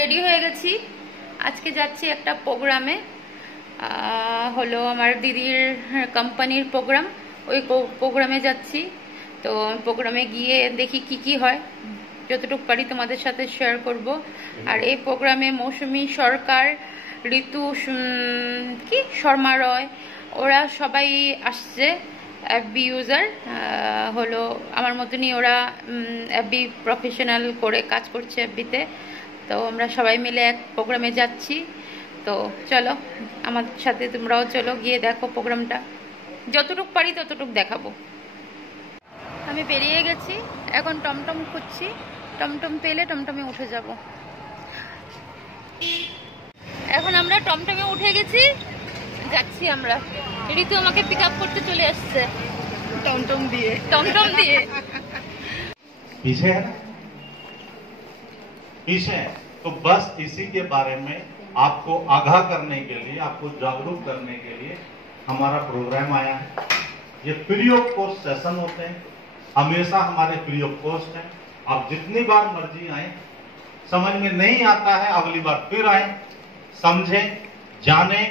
Ready হয়ে গেছি, আজকে যাচ্ছি একটা প্রোগ্রামে। হলো আমার দিদির কোম্পানির প্রোগ্রাম, ওই প্রোগ্রামে যাচ্ছি। তো প্রোগ্রামে গিয়ে দেখি কি কি হয়, যতটুকু পারি তোমাদের সাথে শেয়ার করব। আর এই প্রোগ্রামে মৌসুমী সরকার, ঋতু কি শর্মা রয়, ওরা সবাই আসছে। এফবি ইউজার হলো আমার মতনই, ওরা এফবি প্রফেশনাল করে কাজ করছে এফবিতে। তো আমরা সবাই মিলে এক প্রোগ্রামে যাচ্ছি। তো চলো আমার সাথে তোমরাও চলো, গিয়ে দেখো প্রোগ্রামটা, যতটুকু পারি ততটুকু দেখাবো। আমি বেরিয়ে গেছি, এখন টমটম খুঁজছি, টমটম পেলে টমটমে উঠে যাব। এখন আমরা টমটমে উঠে গেছি, যাচ্ছি আমরা। ঋতু আমাকে পিক আপ করতে চলে আসছে টমটম দিয়ে। पीछे है ना, पीछे है। तो बस इसी के बारे में आपको आगाह करने के लिए, आपको जागरूक करने के लिए हमारा प्रोग्राम आया है। ये फ्री ऑफ कॉस्ट सेशन होते हैं, हमेशा हमारे फ्री ऑफ कॉस्ट है। आप जितनी बार मर्जी आए, समझ में नहीं आता है अगली बार फिर आए, समझें, जाने,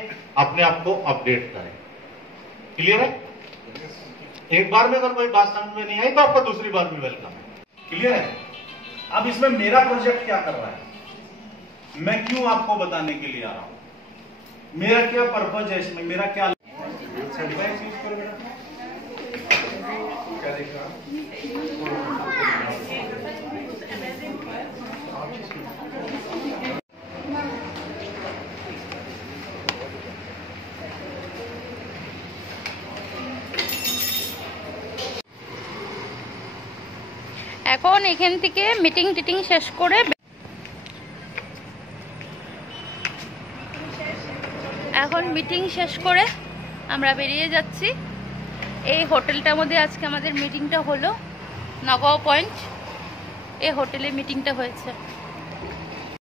अपने आप को अपडेट करें। क्लियर है? एक बार में अगर कोई बात समझ में नहीं आई तो आपका दूसरी बार भी वेलकम है। क्लियर है? अब इसमें मेरा प्रोजेक्ट क्या कर रहा है, मैं क्यों आपको बताने के लिए आ रहा हूं, मेरा क्या पर्पज है इसमें, मेरा क्या এখন এখান থেকে মিটিং টিটিং শেষ করে আমরা বেরিয়ে যাচ্ছি। এই হোটেলটার মধ্যে আজকে আমাদের মিটিংটা হলো, নগাঁও পয়েন্ট, এই হোটেলে মিটিংটা হয়েছে।